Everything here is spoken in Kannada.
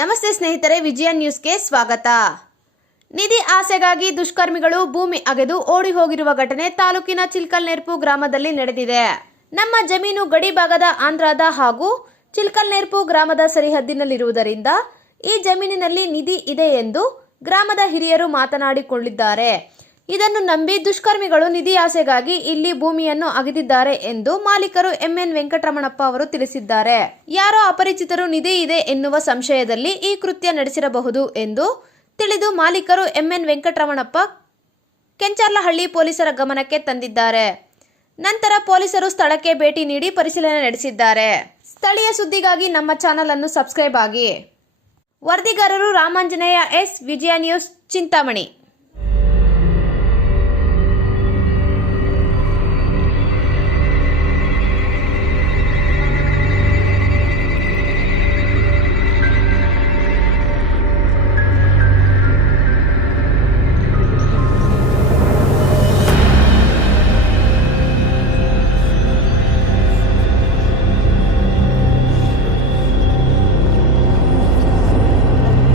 ನಮಸ್ತೆ ಸ್ನೇಹಿತರೆ, ವಿಜಯ ನ್ಯೂಸ್ಗೆ ಸ್ವಾಗತ. ನಿಧಿ ಆಸೆಗಾಗಿ ದುಷ್ಕರ್ಮಿಗಳು ಭೂಮಿ ಅಗೆದು ಓಡಿ ಹೋಗಿರುವ ಘಟನೆ ತಾಲೂಕಿನ ಚಿಲ್ಕಲ್ನೆರ್ಪು ಗ್ರಾಮದಲ್ಲಿ ನಡೆದಿದೆ. ನಮ್ಮ ಜಮೀನು ಗಡಿ ಭಾಗದ ಆಂಧ್ರದ ಹಾಗೂ ಚಿಲ್ಕಲ್ನೆರ್ಪು ಗ್ರಾಮದ ಸರಿಹದ್ದಿನಲ್ಲಿರುವುದರಿಂದ ಈ ಜಮೀನಿನಲ್ಲಿ ನಿಧಿ ಇದೆ ಎಂದು ಗ್ರಾಮದ ಹಿರಿಯರು ಮಾತನಾಡಿಕೊಂಡಿದ್ದಾರೆ. ಇದನ್ನು ನಂಬಿ ದುಷ್ಕರ್ಮಿಗಳು ನಿಧಿ ಆಸೆಗಾಗಿ ಇಲ್ಲಿ ಭೂಮಿಯನ್ನು ಅಗೆದಿದ್ದಾರೆ ಎಂದು ಮಾಲೀಕರು ಎನ್ ವೆಂಕಟರಮಣಪ್ಪ ಅವರು ತಿಳಿಸಿದ್ದಾರೆ. ಯಾರೋ ಅಪರಿಚಿತರು ನಿಧಿ ಇದೆ ಎನ್ನುವ ಸಂಶಯದಲ್ಲಿ ಈ ಕೃತ್ಯ ನಡೆಸಿರಬಹುದು ಎಂದು ತಿಳಿದು ಮಾಲೀಕರು ಎನ್ ವೆಂಕಟರಮಣಪ್ಪ ಕೆಂಚರ್ಲಹಳ್ಳಿ ಪೊಲೀಸರ ಗಮನಕ್ಕೆ ತಂದಿದ್ದಾರೆ. ನಂತರ ಪೊಲೀಸರು ಸ್ಥಳಕ್ಕೆ ಭೇಟಿ ನೀಡಿ ಪರಿಶೀಲನೆ ನಡೆಸಿದ್ದಾರೆ. ಸ್ಥಳೀಯ ಸುದ್ದಿಗಾಗಿ ನಮ್ಮ ಚಾನೆಲ್ ಅನ್ನು ಸಬ್ಸ್ಕ್ರೈಬ್ ಆಗಿ. ವರದಿಗಾರರು ರಾಮಾಂಜನೇಯ ಎಸ್, ವಿಜಯ ನ್ಯೂಸ್, ಚಿಂತಾಮಣಿ.